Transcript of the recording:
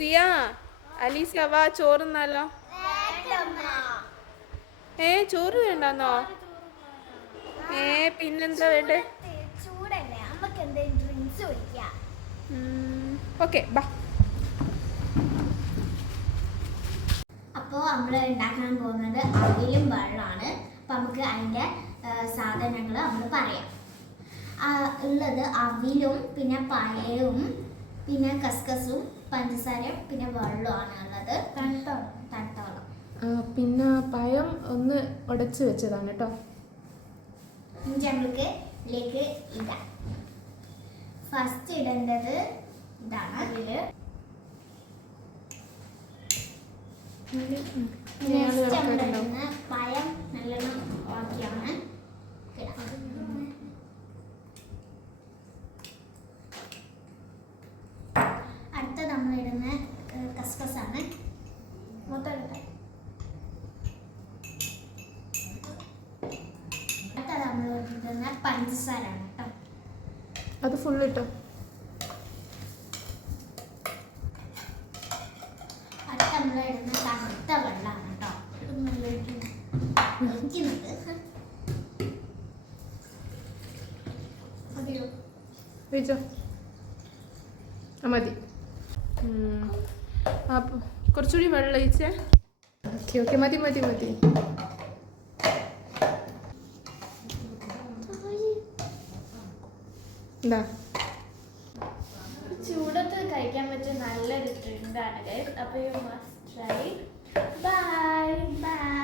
സിയ അലീസ വാ ചോറുന്നാലോ. ചോറ് വേണ്ടെന്നോ? പിന്നെന്താ വേണ്ടേ? ഓക്കെ ബാ. അപ്പോൾ നമ്മൾ ഉണ്ടാക്കാൻ പോകുന്നത് അവിലും വെള്ളമാണ്. അപ്പം നമുക്ക് അതിൻ്റെ സാധനങ്ങൾ നമ്മൾ പറയാം. ഉള്ളത് അവിലും പിന്നെ പയവും പിന്നെ കസ്കസും പഞ്ചസാരയും പിന്നെ വെള്ളമാണ് ഉള്ളത്. തണുത്തോളം പിന്നെ പഴം ഒന്ന് ഉടച്ച് വെച്ചതാണ് കേട്ടോ. ഇനി നമുക്ക് ഇതിലേക്ക് ഇടാം. ഫസ്റ്റ് ഇടേണ്ടത് ഇതാണ്. അതില് പഴം നല്ലോണം ഓക്കെയാണ്. അടുത്ത നമ്മൾ ഇടുന്ന കസ്കസാണ്. മൊത്തം ഇടട്ടെ. അടുത്ത നമ്മൾ ഇടുന്ന പഞ്ചസാരാണ് കേട്ടോ. അത് ഫുള്ള് ഇട്ടോ. അടുത്ത നമ്മൾ ഇടുന്ന തണുത്ത വെള്ളമാണ് കേട്ടോ. വെച്ചോ മതി. അപ്പോൾ കുറച്ചുകൂടി വെള്ളം ഒഴിച്ചേ. ഓക്കെ ഓക്കെ മതി മതി മതി. എന്താ ചൂടത്ത് കഴിക്കാൻ പറ്റിയ നല്ലൊരു ഡ്രിങ്കാണ് ഗൈസ്. അപ്പോൾ you must try. Bye bye.